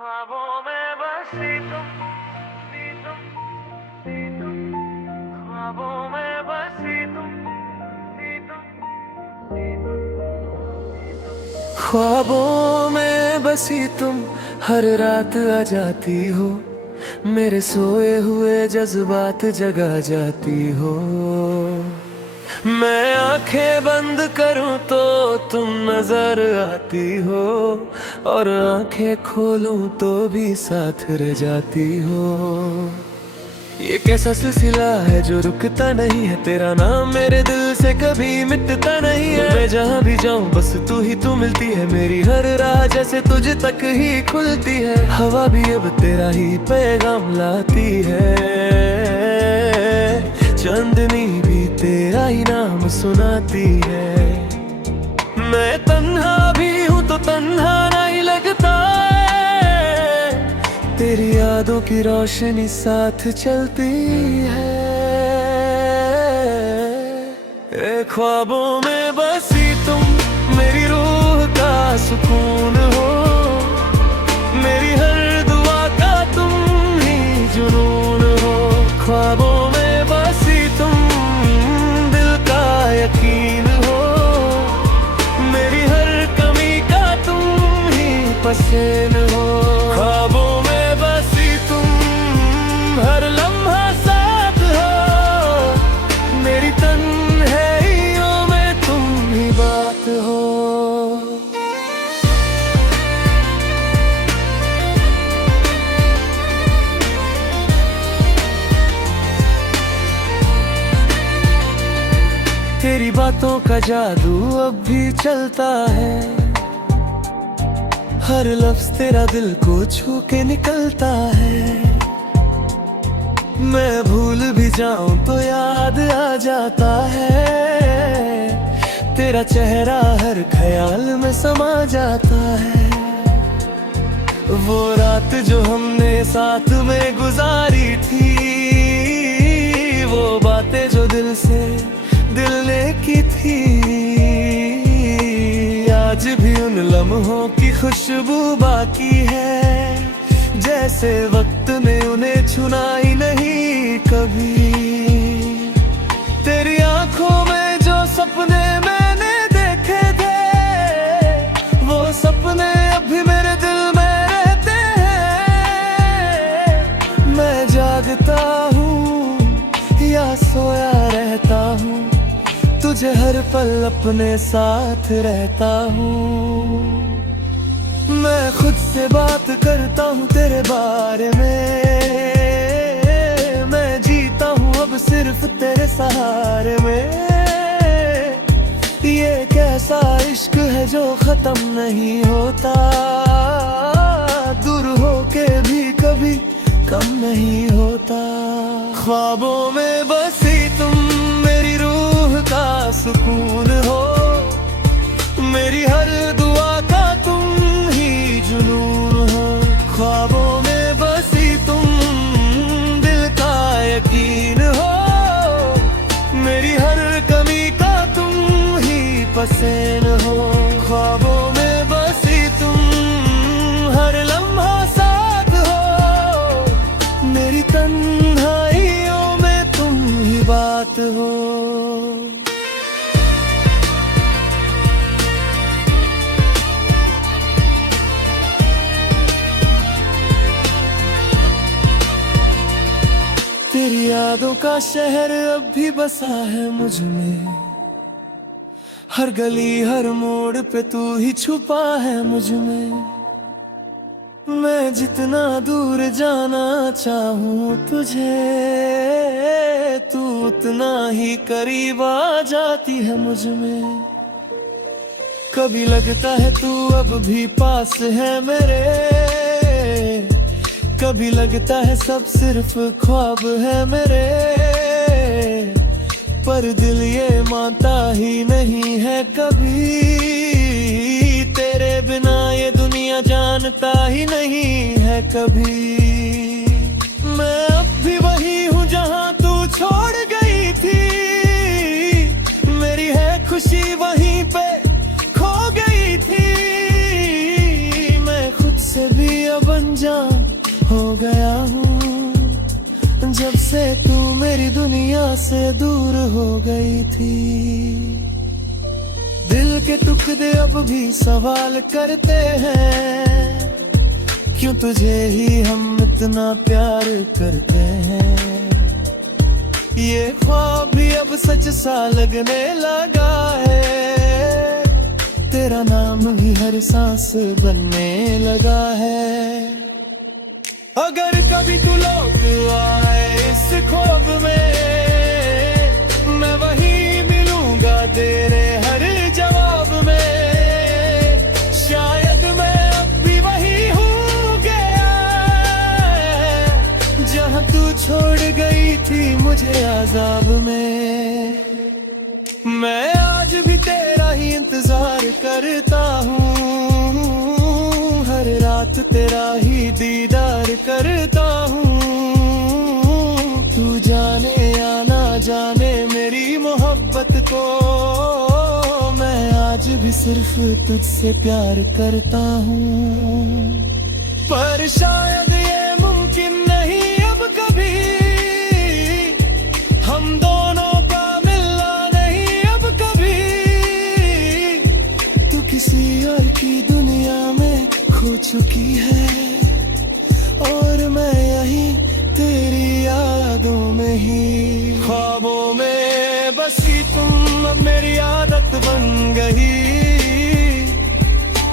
ख्वाबों में बसी तुम ख्वाबों में बसी तुम ख्वाबों में बसी तुम हर रात आ जाती हो, मेरे सोए हुए जज्बात जगा जाती हो। मैं आंखें बंद करूं तो तुम नजर आती हो, और आंखें खोलूं तो भी साथ रह जाती हो। ये कैसा सिलसिला है जो रुकता नहीं है, तेरा नाम मेरे दिल से कभी मिटता नहीं है। मैं जहाँ भी जाऊँ बस तू ही तू मिलती है, मेरी हर राह जैसे तुझ तक ही खुलती है। हवा भी अब तेरा ही पैगाम लाती है, चांदनी भी तेरा ही नाम सुनाती है। मैं तन्हा भी हूँ तो तन्हा नहीं लगता, तेरी यादों की रोशनी साथ चलती है। ए ख्वाबों में बसी तुम मेरी रूह का सुकून हो, मेरी हर दुआ का तुम ही जुनून हो। ख्वाबों में बसी तुम दिल का यकीन हो, मेरी हर कमी का तुम ही पसेन हो। ख्वाबों हर लम्हा साथ हो, मेरी तन्हाइयों में तुम ही बात हो। तेरी बातों का जादू अब भी चलता है, हर लफ्ज तेरा दिल को छू के निकलता है। मैं भूल भी जाऊं तो याद आ जाता है, तेरा चेहरा हर ख्याल में समा जाता है। वो रात जो हमने साथ में गुजारी थी, वो बातें जो दिल से दिल ने की थी, आज भी उन लम्हों की खुशबू बाकी है, जैसे वक्त ने उन्हें छुना ही नहीं कभी। तेरी आंखों में जो सपने मैंने देखे थे, वो सपने अभी मेरे दिल में रहते हैं। मैं जागता हूँ या सोया रहता हूँ, तुझे हर पल अपने साथ रहता हूँ। मैं खुद से बात करता हूँ तेरे बारे में, मैं जीता हूँ अब सिर्फ तेरे सहारे में। ये कैसा इश्क है जो खत्म नहीं होता, दूर होके भी कभी कम नहीं होता। ख्वाबों में बसी तुम मेरी रूह का सुकून हो, मेरी हर दुआ का तुम जुनून हो। ख्वाबों में बसी तुम दिल का यकीन हो, मेरी हर कमी का तुम ही पसेन हो। ख्वाबों में बसी तुम हर लम्हा साथ हो, मेरी तन्हाइयों में तुम ही बात हो। तेरी यादों का शहर अब भी बसा है मुझ में, हर गली हर मोड़ पे तू ही छुपा है मुझ में। मैं जितना दूर जाना चाहूँ तुझे, तू उतना ही करीब आ जाती है मुझ में। कभी लगता है तू अब भी पास है मेरे, कभी लगता है सब सिर्फ ख्वाब है मेरे। पर दिल ये मानता ही नहीं है कभी, तेरे बिना ये दुनिया जानता ही नहीं है कभी। मैं अब भी वही हूँ जहाँ तू छोड़ गई थी, मेरी है खुशी वहीं पे खो गई थी। मैं खुद से भी अब अनजान हो गया हूँ जब से तू मेरी दुनिया से दूर हो गई थी। दिल के टुकड़े अब भी सवाल करते हैं, क्यों तुझे ही हम इतना प्यार करते हैं। ये ख्वाब भी अब सच सा लगने लगा है, तेरा नाम ही हर सांस बनने लगा है। अगर कभी तू लौट आए इस ख्वाब में, मैं वहीं मिलूंगा तेरे हर जवाब में। शायद मैं अब भी वही हूँ गया जहाँ तू छोड़ गई थी मुझे अज़ाब में। मैं आज भी तेरा ही इंतजार करता हूँ, हर रात तेरा ही दीदार करता हूँ। तू जाने या ना जाने मेरी मोहब्बत को, मैं आज भी सिर्फ तुझसे प्यार करता हूँ। पर शायद ये मुमकिन नहीं अब कभी, हम दोनों का मिलना नहीं अब कभी। तू किसी और की दुनिया में खो चुकी है और मैं यहीं तेरी यादों में ही। ख्वाबों में बसी तुम अब मेरी आदत बन गई,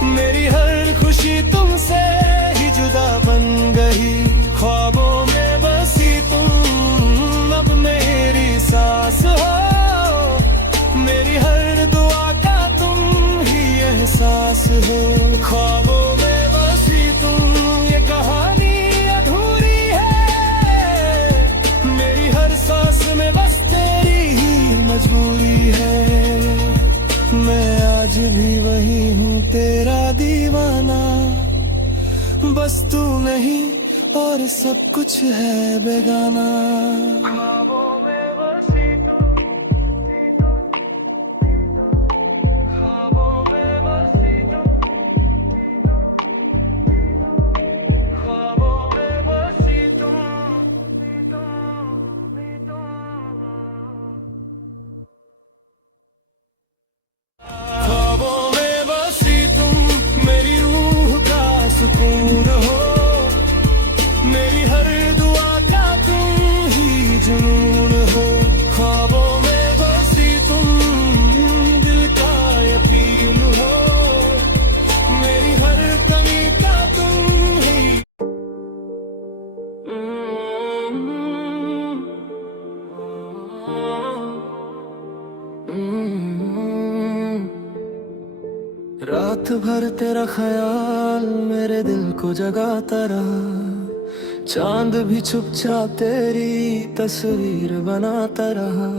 मेरी हर खुशी तुमसे ही जुदा बन गई। ख्वाबों में बसी तुम अब मेरी सांस हो, मेरी हर दुआ का तुम ही एहसास हो। ख्वाबों में बसी तुम ये कहानी अधूरी है, मेरी हर सांस में बस तेरी ही मजबूरी है। मैं आज भी वही हूँ तेरा दीवाना, बस तू नहीं और सब कुछ है बेगाना। ख्वाबों में बसी सुकून हो, मेरी हर दुआ का तुम ही जुनून हो। ख्वाबों में बसी तुम दिल का यकीन हो, मेरी हर कमी का तुम ही। रात भर तेरा ख्याल मेरे दिल को जगाता रहा, चांद भी चुपचाप तेरी तस्वीर बनाता रहा।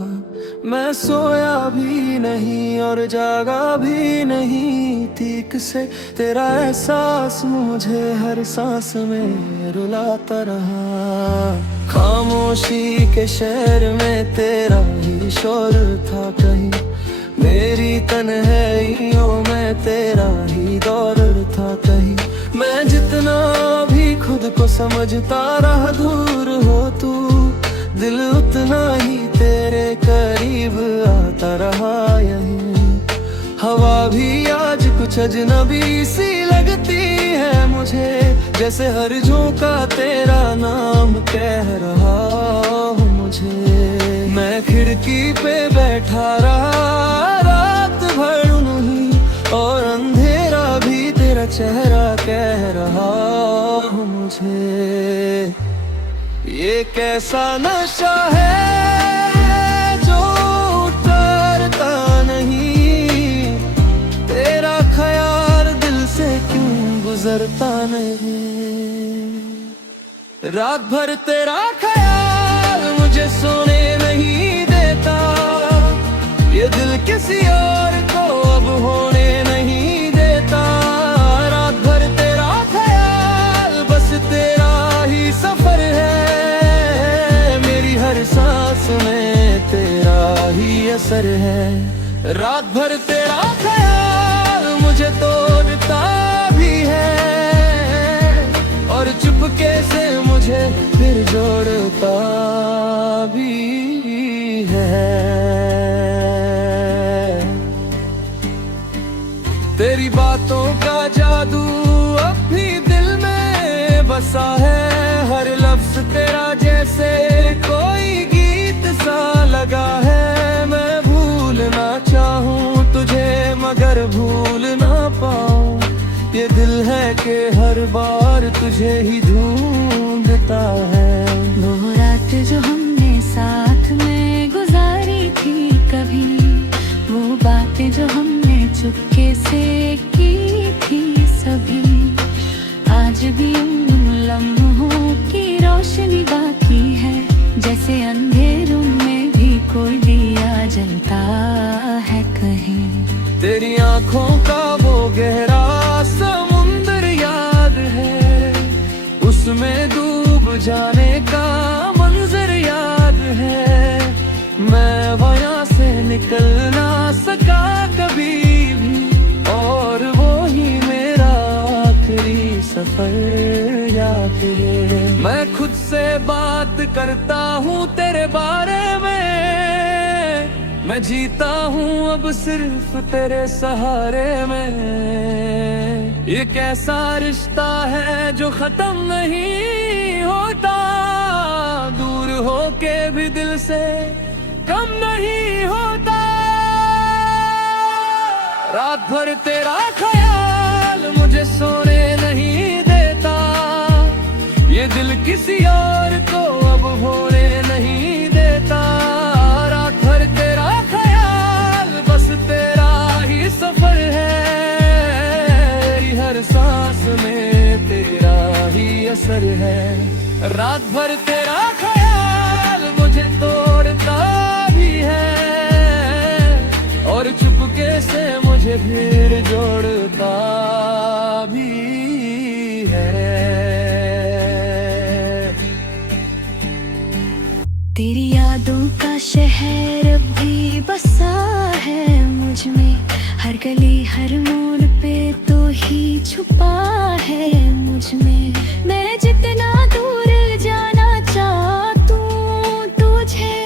मैं सोया भी नहीं और जागा भी नहीं, ठीक से तेरा एहसास मुझे हर सांस में रुलाता रहा। खामोशी के शहर में तेरा ही शोर था कहीं, मेरी तन्हाइयों में तेरा ही दौर था कहीं। मैं जितना भी खुद को समझता रहा दूर हो तू, दिल उतना ही तेरे करीब आता रहा यहीं। हवा भी आज कुछ अजनबी सी लगती है मुझे, जैसे हर झोंका तेरा नाम कह रहा हो मुझे। मैं खिड़की पे बैठा रहा रात भर नहीं, और अंधेरा भी तेरा चेहरा कह रहा हो मुझे। ये कैसा नशा है जो उतरता नहीं, तेरा ख्याल दिल से क्यों गुजरता नहीं। रात भर तेरा ख्याल मुझे सोने नहीं देता, ये दिल किसी और को अब होने नहीं देता। रात भर तेरा ख्याल बस तेरा ही सफर है, मेरी हर सांस में तेरा ही असर है। रात भर तेरा ख्याल मुझे तोड़ता भी है, और चुपके से मुझे फिर जोड़ता भी है। तेरी बातों का जादू अब भी दिल में बसा है, हर लफ्ज तेरा जैसे कोई गीत सा लगा है। मैं भूलना चाहूँ तुझे मगर भूल ना पाऊँ, ये दिल है कि हर बार तुझे ही ढूंढता है। वो रात जो हमने साथ में गुजारी थी कभी, वो बातें जो हमने चुपके से की थी सभी, आज भी उन लम्हों की रोशनी बाकी है, जैसे अंधेरों में भी कोई दिया जलता है कहीं। तेरी आंखों का वो गहरा समुंदर याद है, उसमें डूब जाने का मंजर याद है। मैं वहाँ से निकल ना सका कभी भी, और वो ही मेरा आखिरी सफर याद है। मैं खुद से बात करता हूँ तेरे बारे में, मैं जीता हूँ अब सिर्फ तेरे सहारे में। ये कैसा रिश्ता है जो खत्म नहीं होता, दूर होके भी दिल से कम नहीं होता। रात भर तेरा ख्याल मुझे सोने नहीं देता, ये दिल किसी और को अब होने नहीं देता। रात भर तेरा ख्याल बस तेरा ही सफर है, हर सांस में तेरा ही असर है। रात भर तेरा ख्याल मुझे तोड़ता भी है, और चुपके से मुझे फिर जोड़ता भी है। तेरी यादों का शहर अब भी बसा है मुझ में, हर गली हर मोड़ पे तो ही छुपा है मुझ में। मैं जितना दूर जाना चाहूं तुझे,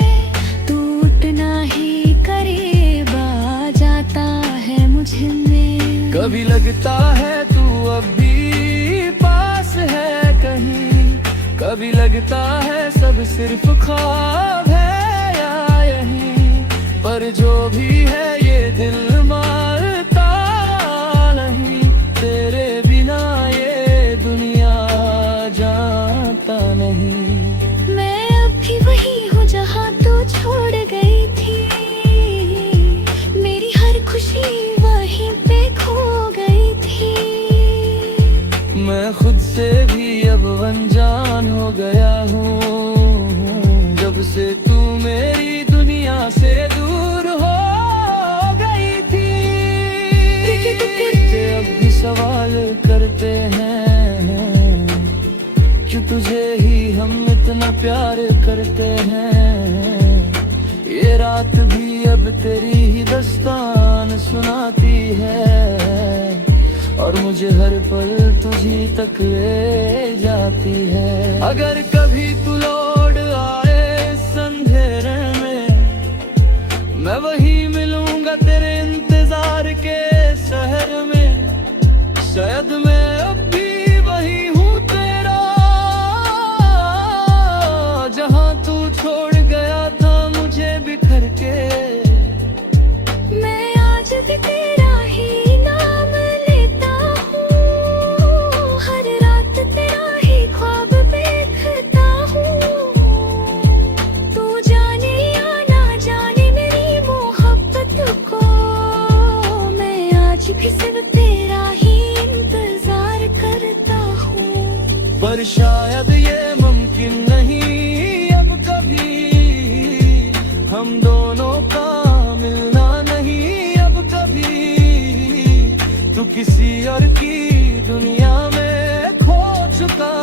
तू उतना ही करीब आ जाता है मुझ में। कभी लगता है तू अब भी पास है कहीं, कभी लगता है सब सिर्फ ख्वाब है या यहीं। पर जो भी है ये दिल मारता नहीं, तेरे बिना ये दुनिया जानता नहीं। मैं अब भी वही हूँ जहाँ तू छोड़ गई थी, मेरी हर खुशी वहीं पे खो गई थी। मैं खुद से भी अब अनजान हो गया हूँ, जब से तू मेरी दुनिया से दूर हो गई थी। अब भी सवाल करते हैं क्यों तुझे ही हम इतना प्यार करते हैं। ये रात भी अब तेरी ही दस्तान सुनाती है, और मुझे हर पल तुझी तक ले जाती है। अगर कभी तू लौट आए इस अंधेरे में, मैं वही मिलूंगा तेरे इंतजार के शहर में। शायद मैं अब भी वही हूँ तेरा, जहाँ तू छोड़ गया था मुझे बिखर के। मैं आज भी तेरा ही नाम लेता हूँ, हर रात तेरा ही ख्वाब देखता हूँ। तू जाने या ना जाने मेरी मोहब्बत को, मैं आज भी सिर्फ तेरा ही इंतजार करता हूँ। पर शायद ये मुमकिन नहीं अब कभी, हम दोनों का मिलना नहीं अब कभी। तू किसी और की दुनिया में खो चुका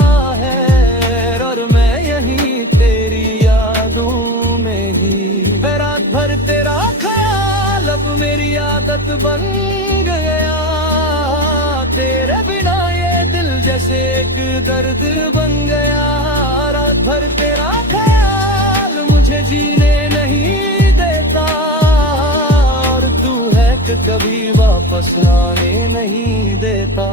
है, और मैं यहीं तेरी यादों में ही। रात भर तेरा ख्याल अब मेरी आदत बन गया, तेरे बिना ये दिल जैसे एक दर्द बन गया। रात भर तेरा ख्याल मुझे जीने नहीं देता, और तू है कि कभी वापस आने नहीं देता।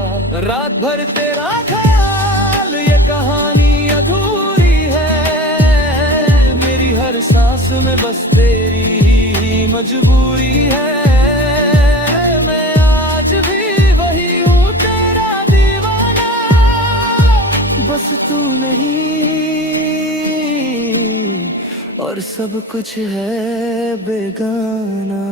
रात भर तेरा ख्याल, ये कहानी अधूरी है। मेरी हर सांस में बस तेरी ही मजबूरी है। मैं आज भी वही हूँ तेरा दीवाना, बस तू नहीं, और सब कुछ है बेगाना।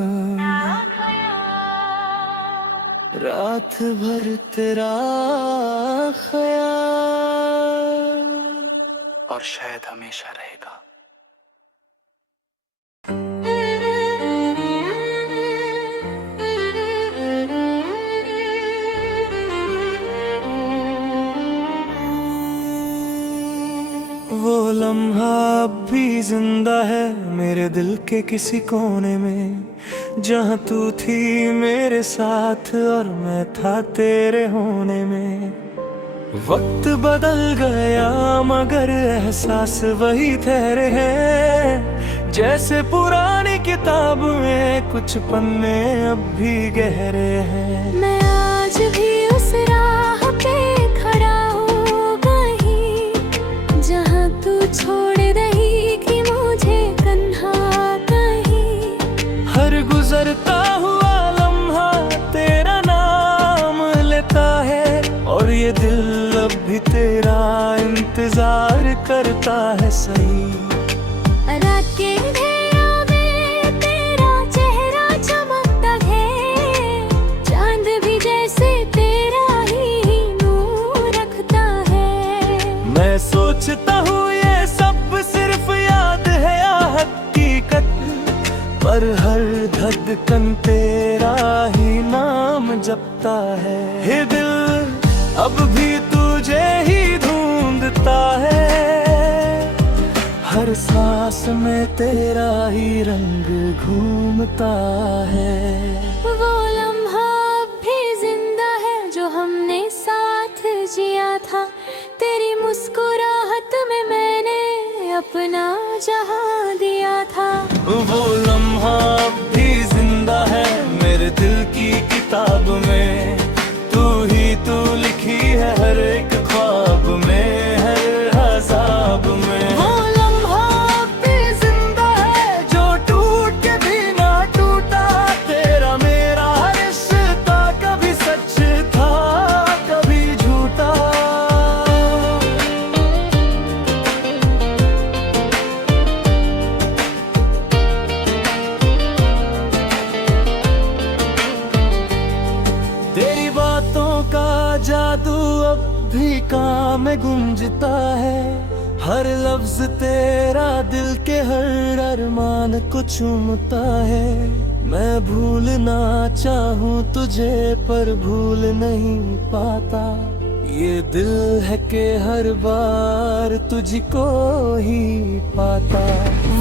रात भर तेरा ख्याल, और शायद हमेशा रहेगा। वो लम्हा अब भी जिंदा है मेरे दिल के किसी कोने में, जहाँ तू थी मेरे साथ और मैं था तेरे होने में। वक्त बदल गया मगर एहसास वही ठहरे हैं, जैसे पुरानी किताब में कुछ पन्ने अब भी गहरे हैं। मैं आज भी उस राह पे खड़ा हूँ कहीं, जहाँ तू छोड़ रही कि मुझे कन्हा कहीं। हर गुजरता हुआ लम्हा तेरा नाम लेता है, और ये दिल अब भी तेरा इंतजार करता है सही। रात के अंधेरों में तेरा चेहरा चमकता है, चांद भी जैसे तेरा ही नूर रखता है। मैं सोचता हूँ ये सब सिर्फ याद है या हकीकत, पर हर धड़कन तेरा ही नाम जपता है। ये दिल अब भी तुझे ही ढूंढता है, हर सांस में तेरा ही रंग घूमता है। वो लम्हा अब भी जिंदा है जो हमने साथ जिया था, तेरी मुस्कुराहट में मैंने अपना जहां दिया था। वो लम्हा अब भी जिंदा है मेरे दिल की किताब में, तू ही तू लिखी है हर एक ख्वाब में, हर अज़ाब में। वो लम्हा अब भी जिंदा है जो टूट के भी ना टूटा, तेरा मेरा रिश्ता कभी सच था कभी झूठा। तेरी बातों का जादू अब भी कान में गूंजता है, हर लफ्ज तेरा दिल के हर अरमान को चूमता है। मैं भूलना चाहूँ तुझे पर भूल नहीं पाता, ये दिल है कि हर बार तुझको ही पाता।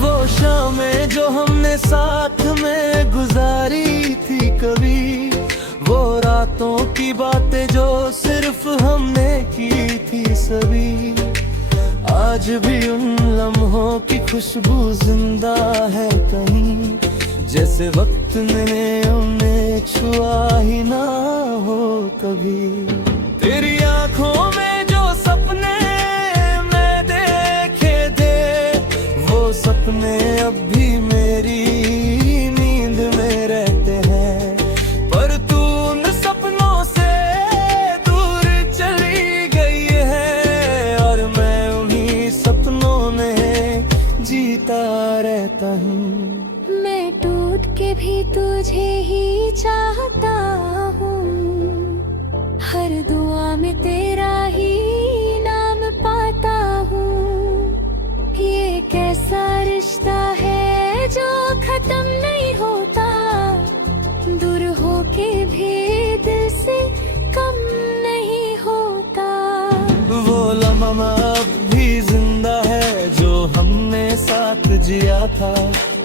वो शामें जो हमने साथ में गुजारी थी कभी, वो रातों की बातें जो सिर्फ हमने की थी सभी, आज भी उन लम्हों की खुशबू जिंदा है कहीं, जैसे वक्त ने उन्हें छुआ ही ना हो कभी। तेरी आंखों में जो सपने मैं देखे थे, वो सपने अब भी मेरी नींद में रहते हैं, पर तू उन सपनों से दूर चली गई है, और मैं उन्हीं सपनों में जीता रहता हूँ। मैं टूट के भी तुझे ही चाहता हूँ, हर दुआ में तेरा ही नाम पाता हूँ। ये कैसा रिश्ता है जो खत्म नहीं होता, दूर होके भी दिल से कम नहीं होता। वो लम्हा अब भी जिंदा है जो हमने साथ जिया था,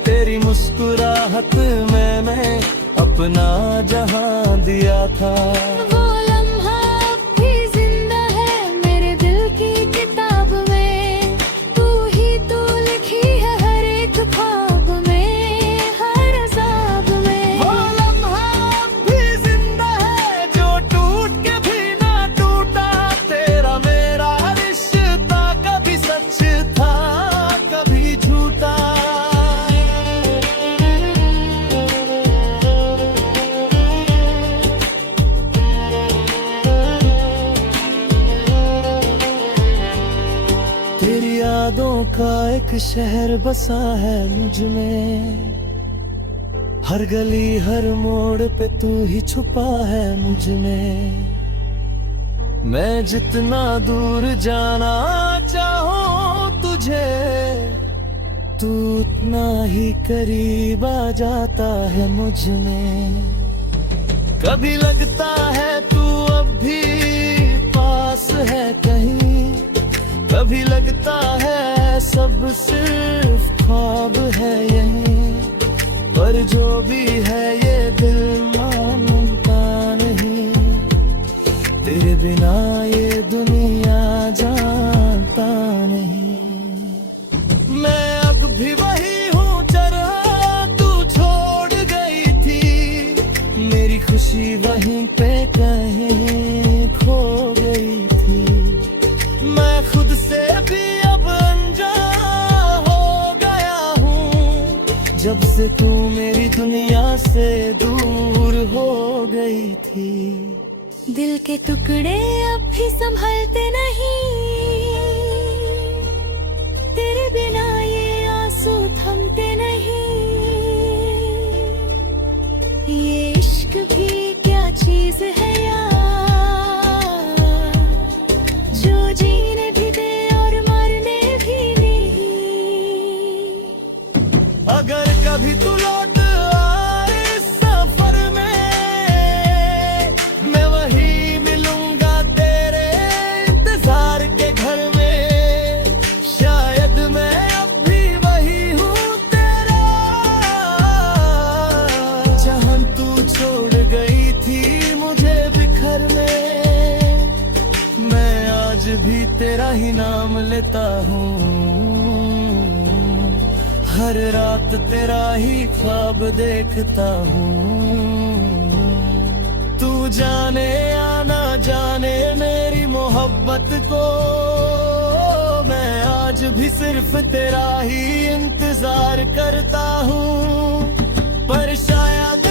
तेरी मुस्कुराहट में मैं अपना जहां दिया था। वो लम्हा अब भी जिंदा है मेरे दिल यादों का एक शहर बसा है मुझ में, हर गली हर मोड़ पे तू ही छुपा है मुझ में। मैं जितना दूर जाना चाहूं तुझे, तू उतना ही करीब आ जाता है मुझ में। कभी लगता है तू अब भी पास है कहीं, कभी लगता है सब सिर्फ ख्वाब है यहीं, पर जो भी है ये दिल मानता नहीं, तेरे बिना ये दुनिया जानता नहीं। मैं अब भी वही हूँ जरा तू छोड़ गई थी, मेरी खुशी वहीं पे कहीं खो गई थी। मैं खुद से भी अब अनजान हो गया हूँ, जब से तू मेरी दुनिया से दूर हो गई थी। दिल के टुकड़े अब भी संभलते नहीं, तेरे बिना ये आंसू थमते नहीं। ये इश्क भी क्या चीज है यार, जो जीने भी दे और मरने भी नहीं। अगर कभी तू लौट आए इस सफर में, मैं वही मिलूंगा तेरे इंतजार के घर में। शायद मैं अब भी वही हूँ तेरा, जहाँ तू छोड़ गई थी मुझे बिखर में। मैं आज भी तेरा ही नाम लेता हूँ, हर रात तेरा ही ख्वाब देखता हूँ। तू जाने या ना जाने मेरी मोहब्बत को, मैं आज भी सिर्फ तेरा ही इंतजार करता हूँ। पर शायद